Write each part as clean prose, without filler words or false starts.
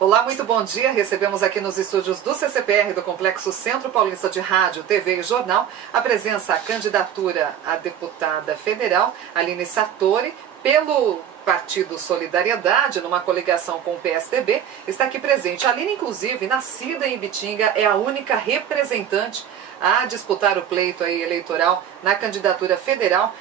Olá, muito bom dia. Recebemos aqui nos estúdios do CCPR, do Complexo Centro Paulista de Rádio, TV e Jornal, a presença, a candidatura a deputada federal, Aline Sartori, pelo Partido Solidariedade, numa coligação com o PSDB, está aqui presente. A Aline, inclusive, nascida em Ibitinga, é a única representante a disputar o pleito aí eleitoral na candidatura federal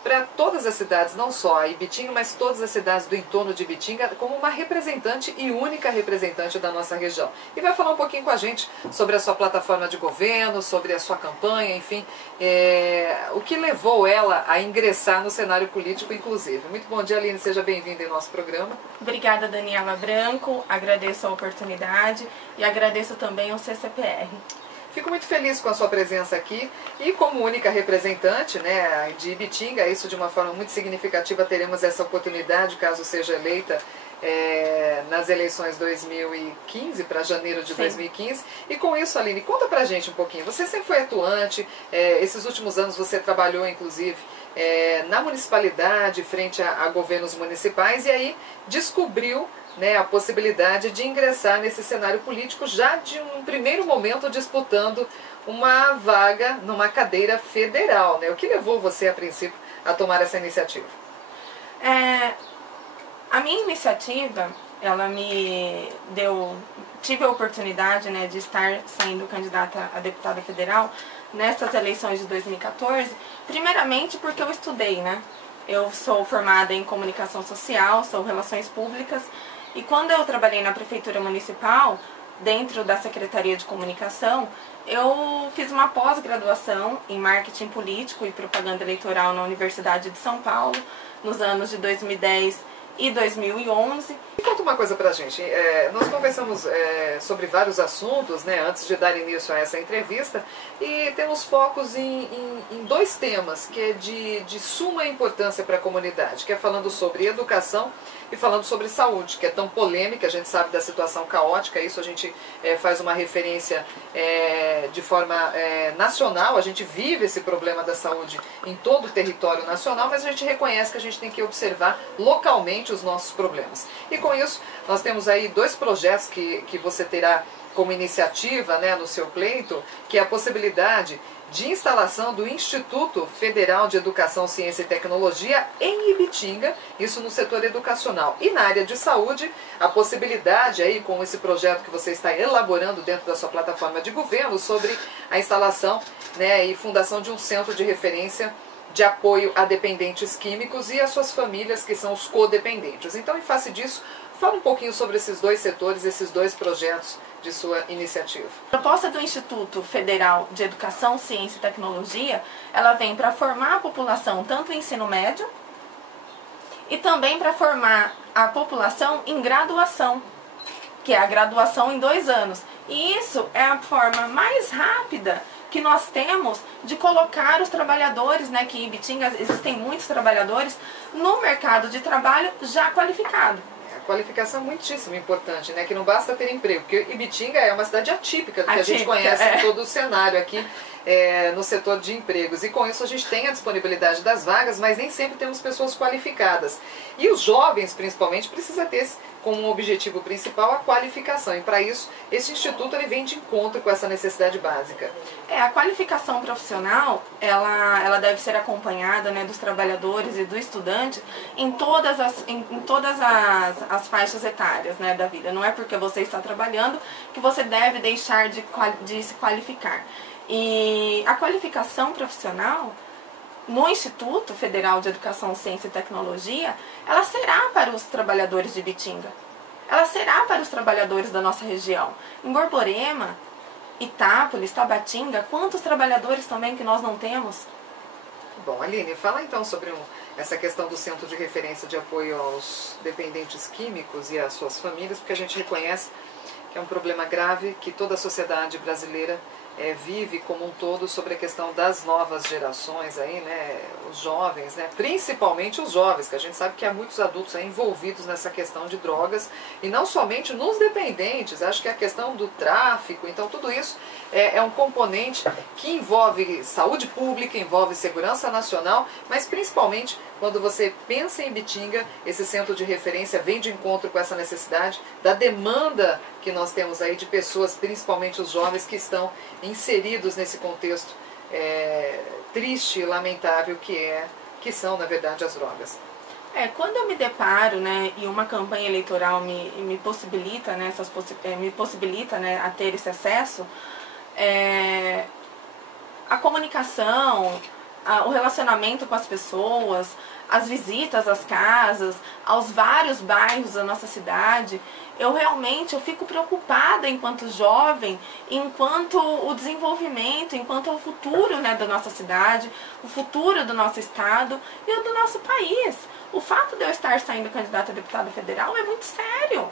para todas as cidades, não só a Ibitinga, mas todas as cidades do entorno de Ibitinga, como uma representante e única representante da nossa região. E vai falar um pouquinho com a gente sobre a sua plataforma de governo, sobre a sua campanha, enfim, o que levou ela a ingressar no cenário político, inclusive. Muito bom dia, Aline, seja bem-vinda em nosso programa. Obrigada, Daniela Branco, agradeço a oportunidade e agradeço também ao CCPR. Fico muito feliz com a sua presença aqui e como única representante, né, de Ibitinga, isso de uma forma muito significativa, teremos essa oportunidade, caso seja eleita, nas eleições 2015, para janeiro de 2015. E com isso, Aline, conta pra gente um pouquinho. Você sempre foi atuante, esses últimos anos você trabalhou, inclusive, na municipalidade, frente a governos municipais, e aí descobriu, né, a possibilidade de ingressar nesse cenário político já de um primeiro momento disputando uma vaga numa cadeira federal, né? O que levou você, a princípio, a tomar essa iniciativa? A minha iniciativa, ela me deu... Tive a oportunidade, né, de estar sendo candidata a deputada federal nessas eleições de 2014, primeiramente porque eu estudei, né? Eu sou formada em comunicação social, sou relações públicas, e quando eu trabalhei na prefeitura municipal, dentro da Secretaria de Comunicação, eu fiz uma pós-graduação em marketing político e propaganda eleitoral na Universidade de São Paulo, nos anos de 2010 e 2011. E conta uma coisa pra gente, nós conversamos sobre vários assuntos, né, antes de dar início a essa entrevista, e temos focos em dois temas que é de suma importância para a comunidade, que é falando sobre educação e falando sobre saúde, que é tão polêmica, a gente sabe da situação caótica, isso a gente faz uma referência de forma nacional, a gente vive esse problema da saúde em todo o território nacional, mas a gente reconhece que a gente tem que observar localmente os nossos problemas. E com isso, nós temos aí dois projetos que você terá como iniciativa, né, no seu pleito, que é a possibilidade de instalação do Instituto Federal de Educação, Ciência e Tecnologia em Ibitinga, isso no setor educacional. E na área de saúde, a possibilidade aí com esse projeto que você está elaborando dentro da sua plataforma de governo sobre a instalação, né, e fundação de um centro de referência de apoio a dependentes químicos e as suas famílias, que são os codependentes. Então, em face disso, fala um pouquinho sobre esses dois setores, esses dois projetos de sua iniciativa. A proposta do Instituto Federal de Educação, Ciência e Tecnologia, ela vem para formar a população tanto em ensino médio e também para formar a população em graduação, que é a graduação em 2 anos. E isso é a forma mais rápida que nós temos de colocar os trabalhadores, né, que em Ibitinga existem muitos trabalhadores, no mercado de trabalho já qualificado. Qualificação muitíssimo importante, né? Que não basta ter emprego, porque Ibitinga é uma cidade atípica do que a gente conhece em todo o cenário aqui no setor de empregos. E com isso a gente tem a disponibilidade das vagas, mas nem sempre temos pessoas qualificadas. E os jovens, principalmente, precisam ter como um objetivo principal a qualificação. E para isso, esse instituto ele vem de encontro com essa necessidade básica. A qualificação profissional, ela deve ser acompanhada, né, dos trabalhadores e do estudante em todas as faixas etárias, né, da vida. Não é porque você está trabalhando que você deve deixar de se qualificar. E a qualificação profissional no Instituto Federal de Educação, Ciência e Tecnologia, ela será para os trabalhadores de Ibitinga. Ela será para os trabalhadores da nossa região. Em Borborema, Itápolis, Tabatinga, quantos trabalhadores também que nós não temos? Bom, Aline, fala então sobre essa questão do Centro de Referência de Apoio aos Dependentes Químicos e às suas famílias, porque a gente reconhece que é um problema grave que toda a sociedade brasileira vive como um todo sobre a questão das novas gerações aí, né, os jovens, né, principalmente os jovens, que a gente sabe que há muitos adultos aí envolvidos nessa questão de drogas e não somente nos dependentes, acho que a questão do tráfico, então tudo isso é um componente que envolve saúde pública, envolve segurança nacional, mas principalmente quando você pensa em Ibitinga, esse centro de referência vem de encontro com essa necessidade da demanda que nós temos aí de pessoas, principalmente os jovens, que estão inseridos nesse contexto triste e lamentável que são, na verdade, as drogas. Quando eu me deparo, né, e uma campanha eleitoral me possibilita, né, me possibilita, né, a ter esse acesso, a comunicação, o relacionamento com as pessoas, as visitas às casas, aos vários bairros da nossa cidade, eu fico preocupada enquanto jovem, enquanto o desenvolvimento, enquanto o futuro, né, da nossa cidade, o futuro do nosso estado e do nosso país. O fato de eu estar saindo candidata a deputada federal é muito sério.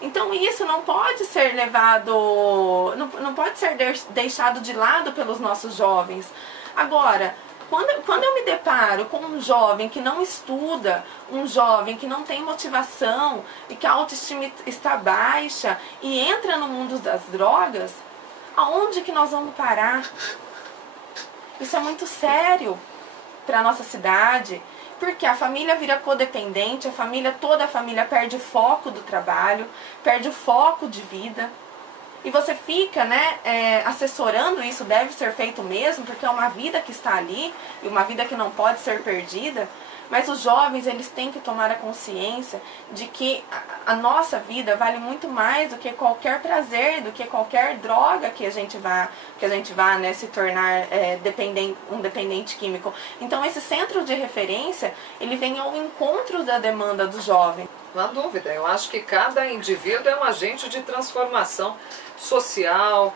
Então isso não pode ser levado, não pode ser deixado de lado pelos nossos jovens. Agora, quando eu me deparo com um jovem que não estuda, um jovem que não tem motivação e que a autoestima está baixa e entra no mundo das drogas, aonde que nós vamos parar? Isso é muito sério para a nossa cidade, porque a família vira codependente, toda a família perde o foco do trabalho, perde o foco de vida. E você fica, né, assessorando isso, deve ser feito mesmo, porque é uma vida que está ali, e uma vida que não pode ser perdida. Mas os jovens, eles têm que tomar a consciência de que a nossa vida vale muito mais do que qualquer prazer, do que qualquer droga que a gente vá né, se tornar um dependente químico. Então esse centro de referência, ele vem ao encontro da demanda do jovem. Não há dúvida, eu acho que cada indivíduo é um agente de transformação social,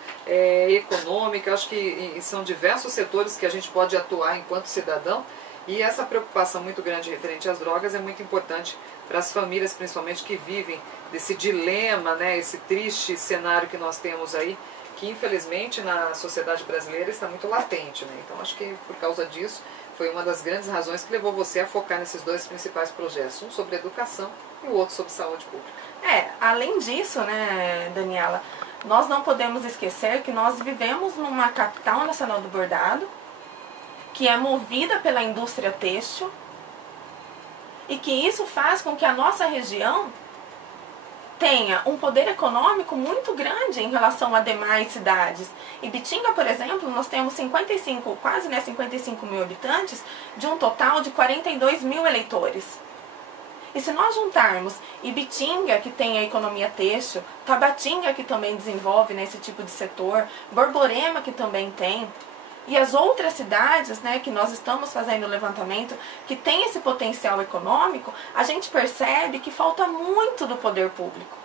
econômica. Eu acho que são diversos setores que a gente pode atuar enquanto cidadão. E essa preocupação muito grande referente às drogas é muito importante para as famílias, principalmente, que vivem desse dilema, né, esse triste cenário que nós temos aí, que infelizmente na sociedade brasileira está muito latente, né? Então acho que por causa disso foi uma das grandes razões que levou você a focar nesses dois principais projetos, um sobre educação e o outro sobre saúde pública. Além disso, né, Daniela, nós não podemos esquecer que nós vivemos numa capital nacional do bordado, que é movida pela indústria têxtil, e que isso faz com que a nossa região tenha um poder econômico muito grande em relação a demais cidades. Ibitinga, por exemplo, nós temos quase 55 mil habitantes, de um total de 42 mil eleitores. E se nós juntarmos Ibitinga, que tem a economia têxtil, Tabatinga, que também desenvolve nesse tipo de setor, Borborema, que também tem, e as outras cidades, né, que nós estamos fazendo o levantamento, que tem esse potencial econômico, a gente percebe que falta muito do poder público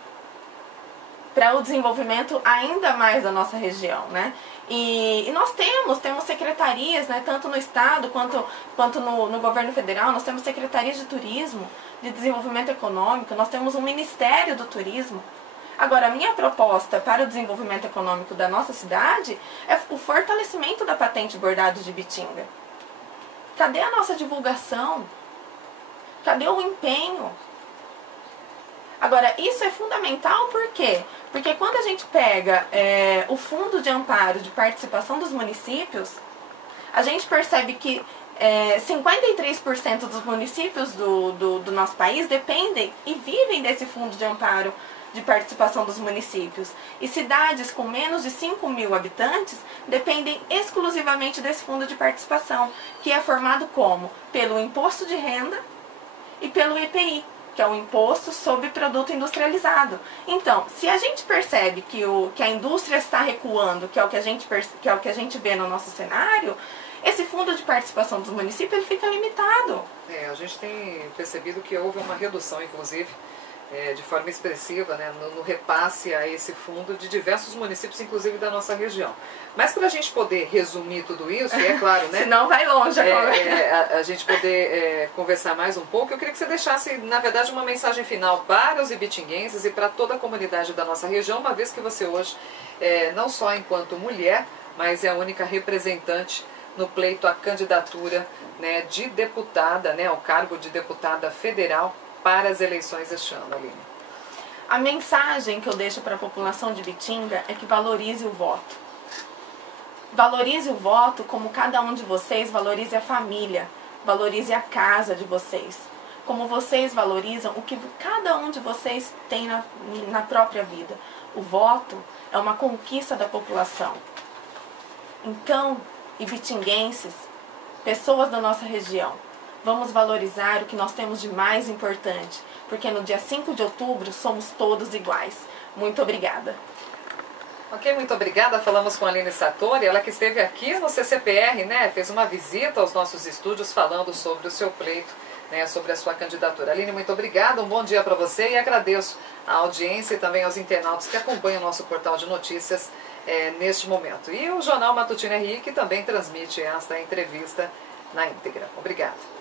para o desenvolvimento ainda mais da nossa região, né? E nós temos secretarias, né, tanto no estado quanto no governo federal. Nós temos secretarias de turismo, de desenvolvimento econômico, nós temos um Ministério do Turismo. Agora, a minha proposta para o desenvolvimento econômico da nossa cidade é o fortalecimento da patente bordado de Ibitinga. Cadê a nossa divulgação? Cadê o empenho? Agora, isso é fundamental por quê? Porque quando a gente pega o Fundo de Amparo de Participação dos Municípios, a gente percebe que 53% dos municípios do nosso país dependem e vivem desse Fundo de Amparo de Participação dos Municípios. E cidades com menos de 5 mil habitantes dependem exclusivamente desse Fundo de Participação, que é formado como? Pelo Imposto de Renda e pelo IPI, que é o Imposto sobre Produto Industrializado. Então, se a gente percebe que a indústria está recuando, que é o que a gente vê no nosso cenário, esse fundo de participação dos municípios ele fica limitado. A gente tem percebido que houve uma redução, inclusive, de forma expressiva, né, no repasse a esse fundo de diversos municípios, inclusive da nossa região. Mas para a gente poder resumir tudo isso, e é claro, né? Senão vai longe a gente poder conversar mais um pouco, eu queria que você deixasse, na verdade, uma mensagem final para os ibitinguenses e para toda a comunidade da nossa região, uma vez que você hoje, não só enquanto mulher, mas é a única representante no pleito à candidatura, né, de deputada, né, ao cargo de deputada federal para as eleições deste ano, Aline. A mensagem que eu deixo para a população de Ibitinga é que valorize o voto. Valorize o voto como cada um de vocês valorize a família. Valorize a casa de vocês. Como vocês valorizam o que cada um de vocês tem na própria vida. O voto é uma conquista da população. Então, ibitinguenses, pessoas da nossa região, vamos valorizar o que nós temos de mais importante, porque no dia 5 de outubro somos todos iguais. Muito obrigada. Ok, muito obrigada. Falamos com a Aline Sartori, ela que esteve aqui no CCPR, né? Fez uma visita aos nossos estúdios falando sobre o seu pleito, né? Sobre a sua candidatura. Aline, muito obrigada, um bom dia para você e agradeço a audiência e também aos internautas que acompanham o nosso portal de notícias neste momento. E o Jornal Matutino RI, que também transmite esta entrevista na íntegra. Obrigada.